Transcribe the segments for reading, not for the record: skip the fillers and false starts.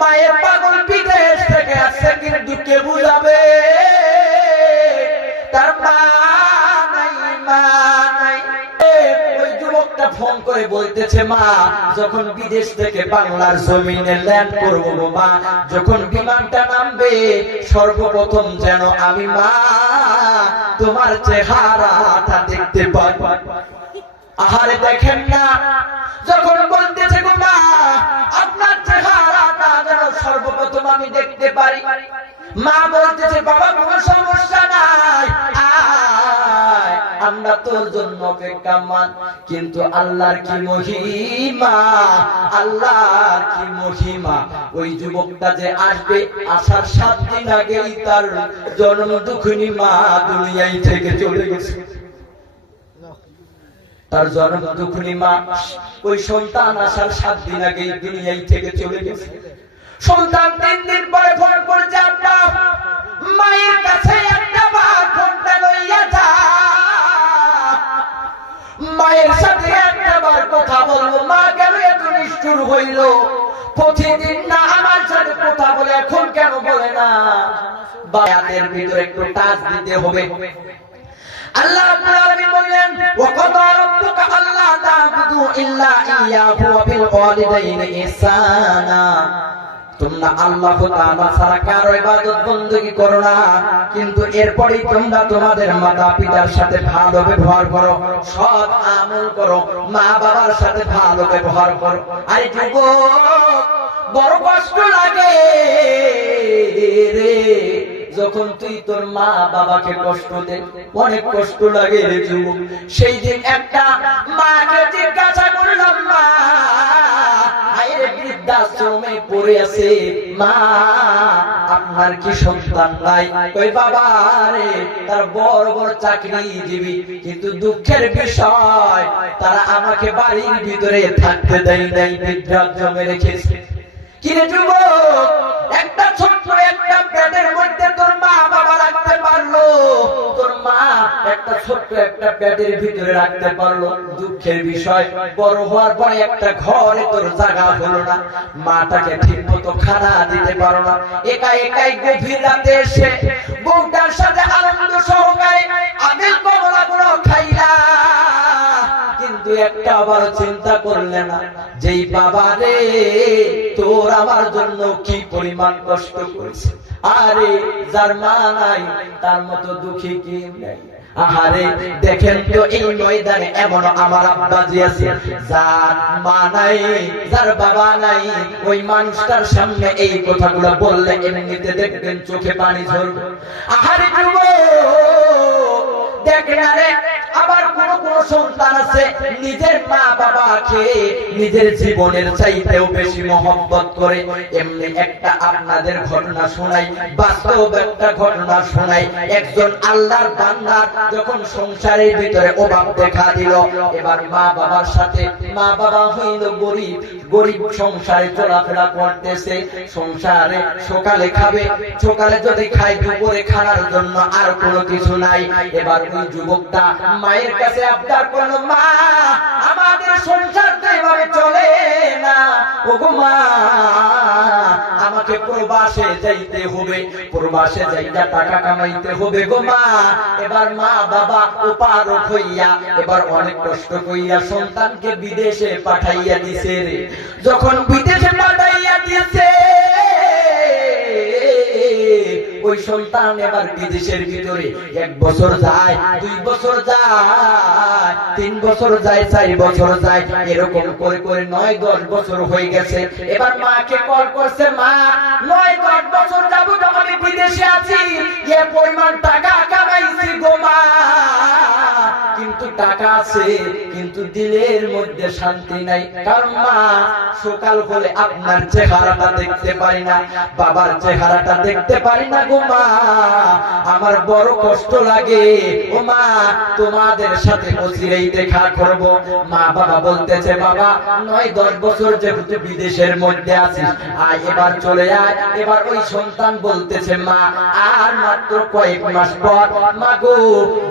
মায়ের পাগল বিদেশ থেকে আসছে, কিন্তু কে বুঝাবে তার মা নাই, মা নাই। ওই যুবকটা ফোন করে বলতেছে, মা যখন বিদেশ থেকে বাংলার জমিনে ল্যান্ড করবো গো মা, যখন বিমানটা নামবে সর্বপ্রথম যেন আমি মা তোমার চেহারাটা দেখতে পাই। আহারে দেখেন না, যখন বলতেছে গো মা আপনার চেহারাটা যেন সর্বপ্রথম আমি দেখতে পারি, মা বলতেছে বাবা কোনো সমস্যা নাই, আমরা তোর জন্য অপেক্ষামান। কিন্তু আল্লাহর কি মহিমা, আল্লাহর কি মহিমা, ওই যুবকটা যে আসবে আসার 7 দিন আগেই তার জন্ম দুঃখিনী মা দুনিয়ায় থেকে চলে গেছে। তার জন্ম দুঃখিনী মা, ওই সন্তান আসার 7 দিন আগেই দুনিয়ায় থেকে চলে গেছে। সন্তান 3 দিন পরে ফোন করেছে, আব্বা মায়ের কাছে একটা বার ফোনটা লইয়া যা, মায়ের সাথে একটা বার কথা বলবো। মা কেন এত নিষ্ঠুর হইল, প্রতিদিন না আমার সাথে কথা বলে, এখন কেন বলে না? বায়াতের ভিতরে একটু টাচ দিতে হবে। আল্লাহ রাব্বুল আলামিন বললেন, ওয়া কাদা রাব্বুকা আল্লা তা'বুদু ইল্লা ইয়্যাহু ওয়া বিল ওয়ালিদাইনি ইহসানা। তোমরা আল্লাহ তাআলা ছাড়া কারো ইবাদত বندگی করো না, কিন্তু এরপরই তোমরা তোমাদের মাতা-পিতার সাথে ভালো ব্যবহার করো, সৎ আমল করো, মা বাবার সাথে ভালো ব্যবহার করো। আরে যুবক বড় কষ্ট লাগে রে যখন তুই তোর মা বাবাকে কষ্ট দে, অনেক কষ্ট লাগে রে যুবক। সেই দিন একটা মাকে জিজ্ঞাসা করলাম, মা আইরে বৃদ্ধাশ্রমে পড়ে আছে, মা আপনার কি সন্তান নাই? কই বাবা রে তার বড় বড় চাকরিজীবী, কিন্তু দুঃখের বিষয় তারা আমাকে বাড়ির ভিতরে থাকতে দেয় নাই, বৃদ্ধাশ্রমে রেখেছে। কিরে যুবক, একটা ছোট্ট একটা পেটের মধ্যে তোর মা বাবা রাখতে পারলো, তোর মা একটা ছোট্ট একটা পেটের ভিতরে রাখতে পারলো, দুঃখের বিষয় বড় হওয়ার পরে একটা ঘরে তোর জায়গা হলো না, মাটাকে ঠিক মতো খানা দিতে পারো না, একা একাই গভীর রাতে এসে বউটার সাথে আনন্দ সহকারে আবেল কমলা গুলো খাইলা, কিন্তু একটা আবার চিন্তা করলে না যেই বাবা রে তোর আমার জন্য কি পরিমাণ কষ্ট করেছে। আরে যার মা নাই তার মতো দুঃখী কি নাই। আহারে দেখেন তো এই ময়দানে এমন আমার আব্বাজি আছে যার মা নাই, যার বাবা নাই, ওই মানুষটার সামনে এই কথাগুলো বললে এমনিতে দেখবেন চোখে পানি ঝরবে। আহারে যুবক দেখেন, আরে আবার কোন কোন সন্তান আছে নিজের মা বাবাকে নিজের জীবনের চাইতেও বেশি মহব্বত করে। এমনি একটা আপনাদের ঘটনা শোনাই, বাস্তব একটা ঘটনা শোনাই। একজন আল্লাহর বান্দা যখন সংসারের ভিতরে অভাব দেখা দিল, এবার মা বাবার সাথে, মা বাবা হইল গরিব, গরিব সংসারে চলাফেরা করতেছে, সংসারে সকালে খাবে, সকালে যদি খায় দুপুরে খাওয়ার জন্য আর কোনো কিছু নাই। এবার ওই যুবকটা মায়ের কাছে আবদার করলো, মা আমাদের সংসার তো এভাবে চলে না, ওগো মা আমাকে প্রবাসে যাইতে হবে, প্রবাসে যাইতে টাকা কামাইতে হবে গো মা। এবার মা বাবা উপারক হইয়া এবার অনেক কষ্ট কইয়া সন্তানকে বিদেশে পাঠাইয়া দিছে রে। যখন বিদেশে পাঠাইয়া দিয়েছে ওই সন্তান এবার বিদেশের ভিতরে 1 বছর যায়, 2 বছর যায়, 3 বছর যায়, 4 বছর যায়, এরকম করে করে 9-10 বছর হয়ে গেছে। এবার মাকে কল করছে, মা 9-10 বছর যাবত আমি বিদেশে আছি, এ পরিমাণ টাকা কামাইছি গো মা, কিন্তু টাকা আছে কিন্তু দিলের মধ্যে শান্তি নাই। কারণ মা সকাল হলে আপনার চেহারাটা দেখতে পারি না, বাবার চেহারাটা দেখতে পারি না গো মা, আমার বড় কষ্ট লাগে ও মা, তোমাদের সাথে অচিরেই দেখা করব। মা বাবা বলতেছে, বাবা 9-10 বছর যেহেতু বিদেশের মধ্যে আছিস, আয় এবার চলে আয়। এবার ওই সন্তান বলতেছে, মা আর মাত্র কয়েক মাস পর মা গো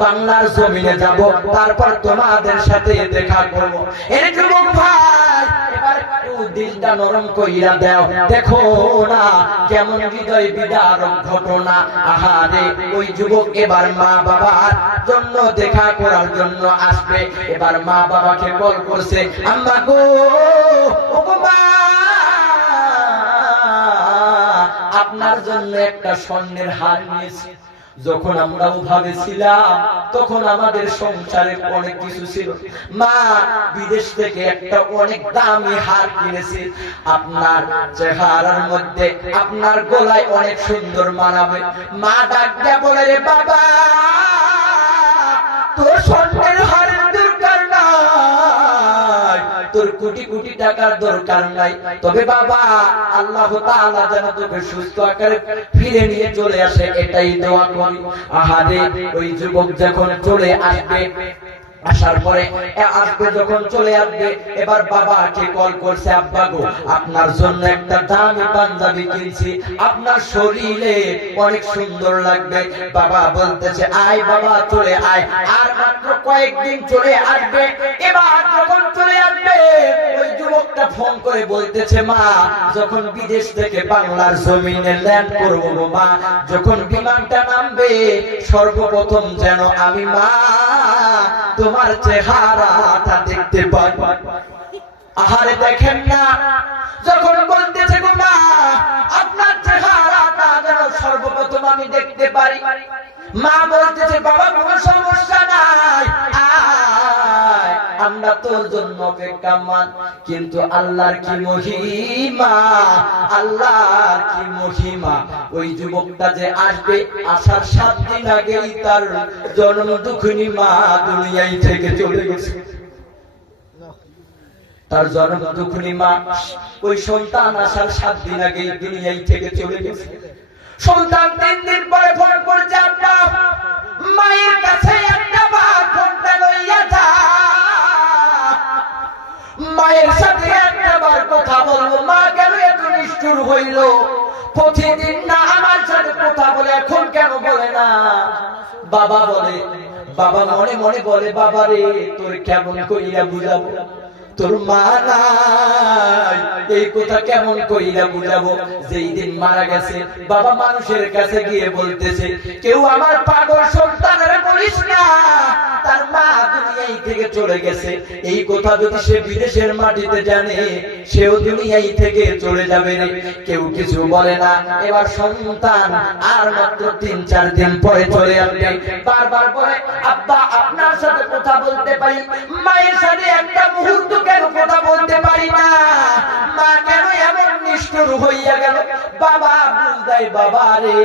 বাংলার জমিনে যাব, তারপর তোমাদের সাথে দেখা করব। এর যুবক ভাই এবার দিলটা নরম কইরা দাও। দেখো না কেমন হৃদয় বিদারক ঘটনা। আহারে ওই যুবক এবার মা বাবার জন্য দেখা করার জন্য আসবে। এবার মা বাবাকে কল করছে, আম্মা গো, ও মা, আপনার জন্য একটা স্বর্ণের হার নিয়েছি। যখন আমরা ওভাবে ছিলাম তখন আমাদের সংসারে অনেক কিছু ছিল। মা বিদেশ থেকে একটা অনেক দামি হার কিনেছে, আপনার চেহারার মধ্যে, আপনার গলায় অনেক সুন্দর মানাবে। মা ডাক দিয়া বলে, রে বাবা, তোর স্বর্ণের হারের দরকার নাই, তোর কোটি কোটি টাকার দরকার নাই, তবে বাবা আল্লাহ তাআলা যেন তোকে সুস্থ আকারে ফিরে নিয়ে চলে আসে, এটাই দোয়া করি। আহারে ওই যুবক যখন চলে আসবে, আসার পরে যখন চলে আসবে, এবার বাবাকে কল করছে, আব্বা গো, আপনার জন্য একটা দামি পাঞ্জাবি কিনছি, আপনার শরীরে অনেক সুন্দর লাগবে। বাবা বলতেছে, আয় বাবা, চলে আয়, আর মাত্র কয়েকদিন চলে আসবে। এবার যখন চলে আসবে, ওই যুবকটা ফোন করে বলতেছে, মা, যখন বিদেশ থেকে বাংলার জমিনে ল্যান্ড করবো গো মা, যখন বিমানটা নামবে, সর্বপ্রথম যেন আমি মা তোমার চেহারাটা দেখতে পাই। আহারে দেখেন না, যখন বলতেছে গো মা, আপনার চেহারাটা যেন সর্বপ্রথম আমি দেখতে পারি। মা বলতেছে, বাবা কোনো সমস্যা নাই, আয়, আমরা তোর জন্য অপেক্ষা মান। কিন্তু আল্লাহর কি মহিমা, আল্লাহর কি মহিমা, ওই যুবকটা যে আসবে, আসার 7 দিন আগেই তার জন্ম দুঃখিনী মা দুনিয়ায় থেকে চলে গেছে। তার জন্ম দুঃখিনী মা, ওই সন্তান আসার 7 দিন আগেই দুনিয়ায় থেকে চলে গেছে। সন্তান 3 দিন পরে ফোন করছে, আব্বা, মায়ের কাছে একটা বার ফোনটা লইয়া যা, মায়ের সাথে একটা বার কথা বলবো। মা কেন এত নিষ্ঠুর হইল, প্রতিদিন না আমার সাথে কথা বলে, এখন কেন বলে না? বাবা বলে, বাবা মনে মনে বলে, বাবা রে, তোর কেমন কইরা বুঝাবো, তোর মা নাই, এই কথা কেমন কইরা বুঝাবো? যেই দিন মারা গেছে, বাবা মানুষের কাছে গিয়ে বলতেছে, কেউ আমার পাগল সন্তানের বলিস না, তার মা দুনিয়ায় থেকে চলে গেছে। এই কথা যদি সে বিদেশের মাটিতে জানে, সেও দুনিয়ায় থেকে চলে যাবে রে। কেউ কিছু বলে না। এবার সন্তান আর মাত্র 3-4 দিন পরে চলে আসবে। বারবার বলে, আব্বা, আপনার সাথে কথা বলতে পারি, মায়ের সাথে একটা মুহূর্ত কেন কথা বলতে পারি না? মা কেন এমন নিষ্ঠুর হইয়া গেল? বাবা বুঝাই, বাবা রে,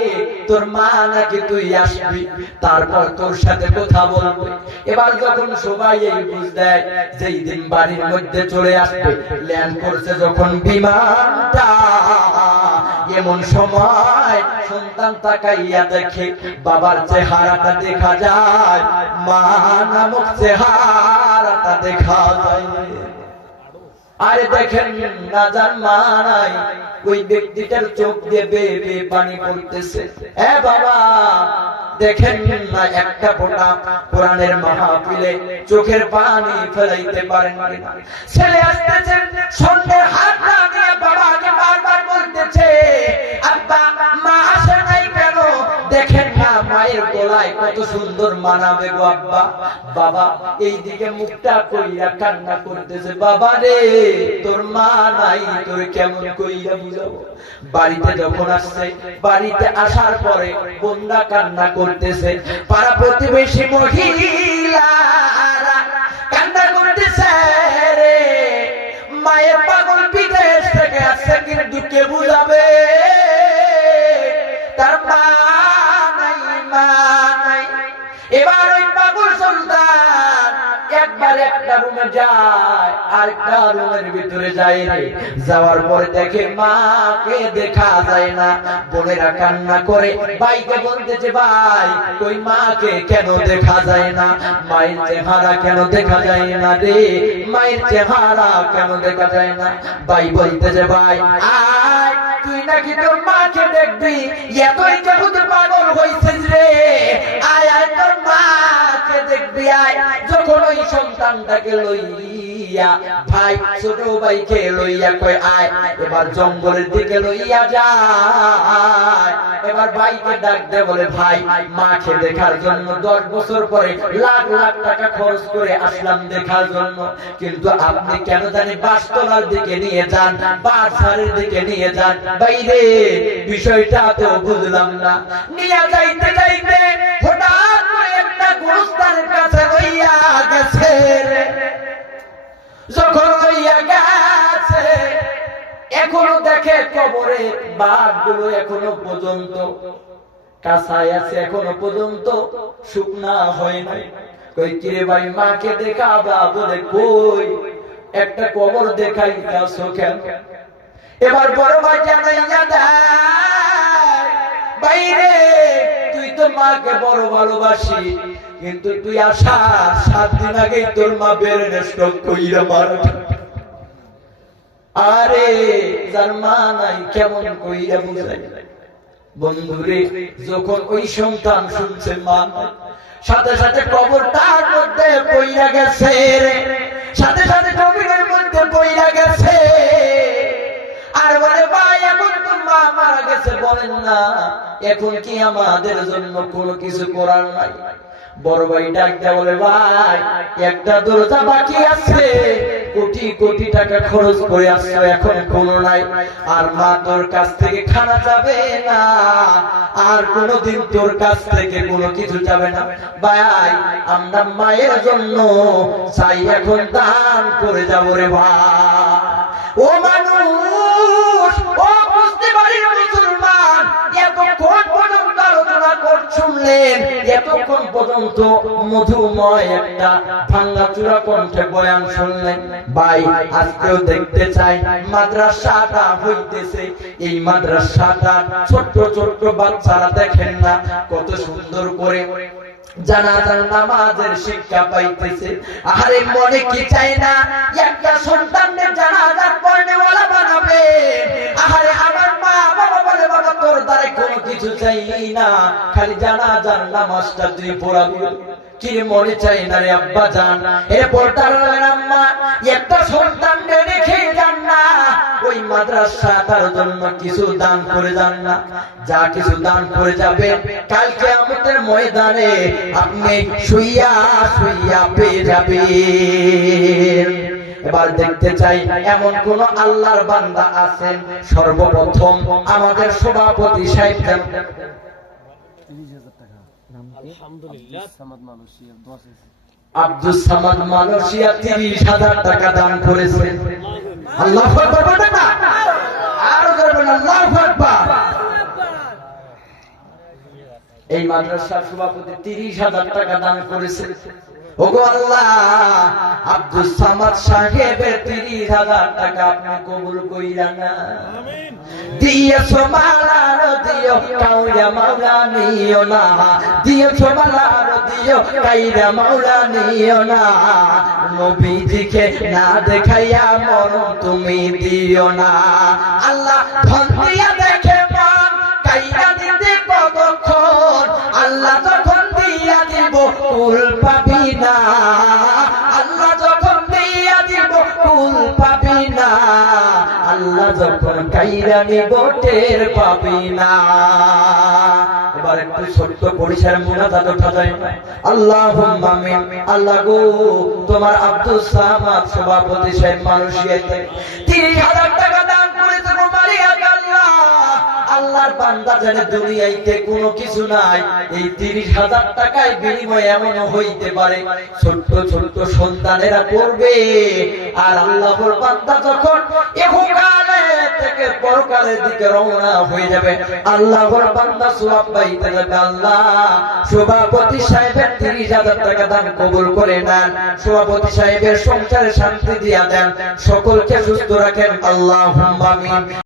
তোর মা নাকি তুই আসবি, তারপর তোর সাথে কথা বলবে। এবার যখন সবাই এই বুঝ দেয়, যেই দিন বাড়ির মধ্যে চলে আসবে, ল্যান্ড করছে যখন বিমানটা, এমন সময় সন্তান তাকাইয়া দেখে, বাবার চেহারাটা দেখা যায়, মা নামক চেহারাটা দেখা যায়। আরে দেখেন না, যার মা নাই, ওই ব্যক্তিটার চোখ দিয়ে বেয়ে বেয়ে পানি পড়তেছে। এ বাবা, দেখেন না, একটা ফোঁটা কোরআনের মাহফিলে চোখের পানি ফেলাইতে পারেন না। ছেলে আসতেছে, স্বর্ণের হাতটা নিয়ে বাবাকে বারবার বলতেছে, আব্বা, মা আসে নাই কেন? দেখেন না, মায়ের গলায় কত সুন্দর মানাবে গো আব্বা। বাবা এইদিকে মুখটা কইরা কান্না করতেছে, বাবা রে, তোর মা নাই, তোর কেমন কইরা বুঝাবো? বাড়িতে যখন আসছে, বাড়িতে আসার পরে বন্ধা কান্না করতেছে, পাড়া প্রতিবেশী মহিলারা কান্না করতেছে রে, মায়ের পাগল বিদেশ থেকে আসছে, কিন্তু কে বুঝাবে? তার মা নাই, মা নাই। এবার ওই পাগল সন্তান একবার একটা রুমে যায়, আরেকটা রুমের ভিতরে যায় রে। যাওয়ার পরে দেখে মাকে দেখা যায় না। বোনেরা কান্না করে ভাইকে বলতেছে, ভাই কই মাকে কেন দেখা যায় না? মায়ের চেহারা কেন দেখা যায় না রে? মায়ের চেহারা কেন দেখা যায় না? ভাই বলতেছে, ভাই আয়, তুই নাকি তোর মাকে দেখবি, এতই যখন পাগল হইছিস রে, আয় আয়, তোর মাকে দেখবি আয়। যখন ওই সন্তানটাকে লই দিয়া ভাই ছোট ভাইকে লইয়া কই আয় এবার জঙ্গলের দিকে লইয়া যায়। এবার ভাইকে ডাক দে বলে ভাই মাকে দেখার জন্য 10 বছর পরে লাখ লাখ টাকা খরচ করে আসলাম দেখার জন্য, কিন্তু আপনি কেন জানি বাসতলার দিকে নিয়ে যান, বাসারের দিকে নিয়ে যান। বাইরে বিষয়টা তো বুঝলাম না। নিয়ে যাইতে যাইতে হঠাৎ করে একটা গোরস্থানের কাছে লইয়া গেছে। যখন লইয়া গেছে এখনো দেখে কবরে বাঘগুলো এখনো পর্যন্ত কাঁচায় আছে, এখনো পর্যন্ত শুকনা হয় নাই। কই কিরে ভাই মাকে দেখাবা বলে কই একটা কবর দেখাই দাও কেন? এবার বড় ভাই জানাইয়া দেয় বাইরে তুই তো মাকে বড় ভালোবাসি, কিন্তু তুই আসার 7 দিন আগেই তোর মা বেরেন স্ট্রোক কইরা মারা। আরে যার মা নাই কেমন কইরা বুঝাই? বন্ধুরে যখন ওই সন্তান শুনছে মা নাই, সাথে সাথে কবরটার মধ্যে পইরা গেছে, সাথে সাথে কবরের মধ্যে পইরা গেছে। আর বলে ভাই এখন তো মা মারা গেছে, বলেন না এখন কি আমাদের জন্য কোনো কিছু করার নাই? বড় ভাই ডাক দেয়া বলে ভাই একটা দরজা বাকি আছে, কোটি কোটি টাকা খরচ করে আসছো এখন কোনো নাই, আর মা তোর কাছ থেকে খানা যাবে না, আর কোনোদিন তোর কাছ থেকে কোনো কিছু যাবে না। ভাই আমরা মায়ের জন্য চাই এখন দান করে যাবো রে ভাই। ও মানুষ, ও বুঝতে পারি মুসলমান, এতক্ষণ পর্যন্ত আলোচনা শুনলেন, এতক্ষণ পর্যন্ত মধুময় একটা ভাঙ্গাচুরা কণ্ঠে বয়ান শুনলেন। ভাই আজকেও দেখতে চাই মাদ্রাসাটা হইতেছে, এই মাদ্রাসাটা ছোট্ট ছোট্ট বাচ্চারা দেখেন না কত সুন্দর করে জানাজার নামাজের শিক্ষা পাইতেছে। আরে মনে কি চাই না একটা সন্তানদের জানাজা পড়নেওয়ালা বানাবে? আরে আমার মা বাবা বলে বাবা তোর দ্বারে কোনো কিছু চাই না, খালি জানাজার নামাজটা তুই পড়াবি। কি মনে চাই না রে আব্বা জান? এ পড়তার আম্মা একটা সন্তানকে রেখে যান না, ওই মাদ্রাসাটার জন্য কিছু দান করে যান না। যা কিছু দান করে যাবে কাল কিয়ামতের ময়দানে আপনি শুইয়া শুইয়া পেয়ে যাবেন। এবার দেখতে চাই এমন কোন আল্লাহর বান্দা আছেন? সর্বপ্রথম আমাদের সভাপতি সাহেব আব্দুস সামাদ মালয়েশিয়া 30,000 টাকা দান করেছেন। আল্লাহু আকবার বলেন না? আরো বলবেন আল্লাহু আকবার। এই মাদ্রাসার সভাপতি 30,000 টাকা দান করেছেন। ওগো আল্লাহ, আব্দুস সামাদ সাহেবের 30,000 টাকা আপনি কবুল কইরা না। আমিন। দিয়েছো মালার দিও কাউয়া মাওলা নিও না, দিয়েছো মালার দিও কাইরা মাওলা নিও না, নবীজিকে না দেখাইয়া মরণ তুমি দিও না। আল্লাহ ধন দিয়া দেখে মন কাইরা দিতে কতক্ষণ, আল্লাহ যখন দিয়া দিব কুল পাবি না, আল্লাহ যখন দিয়া দিব কুল পাবি না, আল্লাহ যখন কাইরা নিব টের পাবি না। এবার একটু ছোট্ট পরিসর মুনাজাত ওঠা যায়। আল্লাহুম্মা আমিন। আল্লাহ গো তোমার আব্দুস সামাদ সভাপতি সাহেব মালয়েশিয়াতে 30,000 টাকা দান করেছে গো মালিক আল্লাহ। আল্লাহর বান্দা জানে দুনিয়াতে কোনো কিছু নাই, এই 30,000 টাকায় বিনিময়ে এমন হইতে পারে ছোট্ট ছোট্ট সন্তানেরা পড়বে, আর আল্লাহর বান্দা যখন ইহকালে থেকে পরকালের দিকে রওনা হয়ে যাবে আল্লাহর বান্দা সওয়াব পাইতে যাবে। আল্লাহ সভাপতি সাহেবের 30,000 টাকা দান কবুল করে নেন, সভাপতি সাহেবের সংসারে শান্তি দিয়া দেন, সকলকে সুস্থ রাখেন। আল্লাহুম্মা আমিন।